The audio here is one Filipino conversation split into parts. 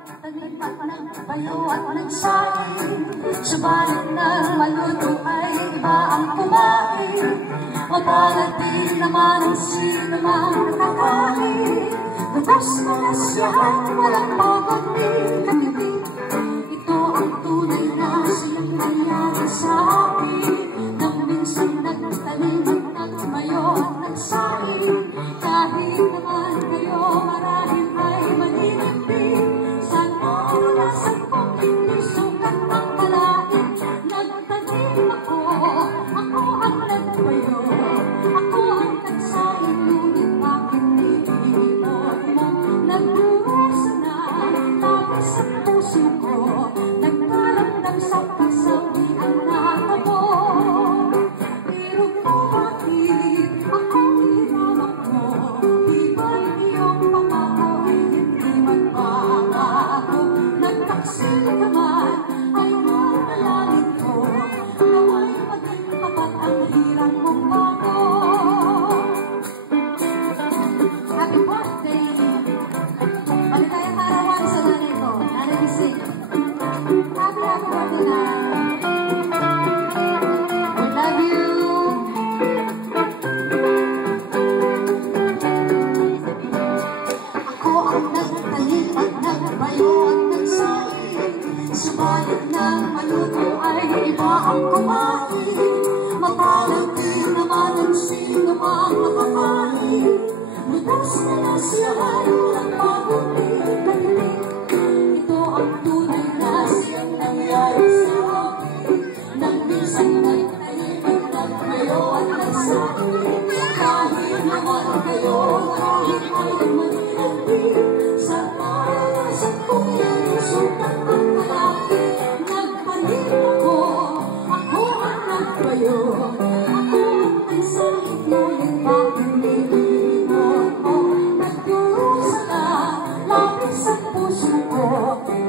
nagtanim at nagbayo at nagsaing. Subalit ng maluto ay iba ang kumain. Mapalad din naman ang sino mang nakakain. Lubos na nasiyahan, walang pagod-tingin. Ito ang tunay na siyang nangyari sa akin. Nang minsan nagtanim at nagbayo at nagsaing. Kahit naman kayo marahil ay maninipid, sana naranasan kong hindi sukat ang kalain. Nagtanim ako ang nagbayo, ako ang nagsaing, ngunit aking iniipon mo. Nagdurusa na labis sa puso ko, nagtaramdam sa kasawian na tabo. Pero bakit akong hinawak mo? Di ba iyong pangako ay hindi magbabago? Nagtaksil ka man ay nanalangin ko, nawa'y maging tapat ang hirang mong bago. Happy birthday! Maligayang karawan sa nanay ko, Nanay Bising. Happy birthday na! We love you! Ako ang nagtanim at nagbayo at nagsaing. Subalit ng maluto ay iba ang kumain. Mapalad din naman ang sino mang nakakain. Lubos na nasiyahan, walang pagod-tingin. Ito ang tunay na siyang nangyari sa akin. Nang minsan nagtanim at nagbayo at nagsaing. Kahit naman kayo marahil ay maninipid, sa naranasan kong hindi sukat ang kalain. Nagtanim ako ang nagbayo, ako ang nagsaing, ngunit bakit iniipon mo? Nagdurusa na labis ang puso ko,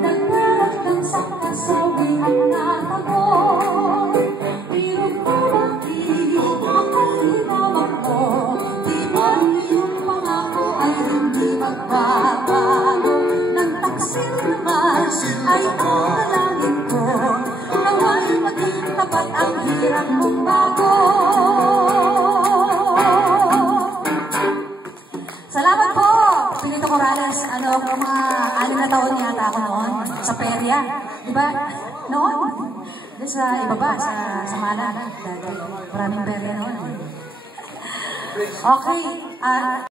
nagdaragdang sa kasawian na tabo. Pero bakit akong hinawak mo? Di ba iyong pangako ay hindi magbabago? Nang taksil naman ay nanalangin ko, nawa'y maging tapat ang hirang mong bago. Salamat po, Pilito Corrales. Mga 6 na taon yata ako noon sa perya. Diba? Noon? Doon sa ibaba, sa Mana. Maraming perya noon. Okay.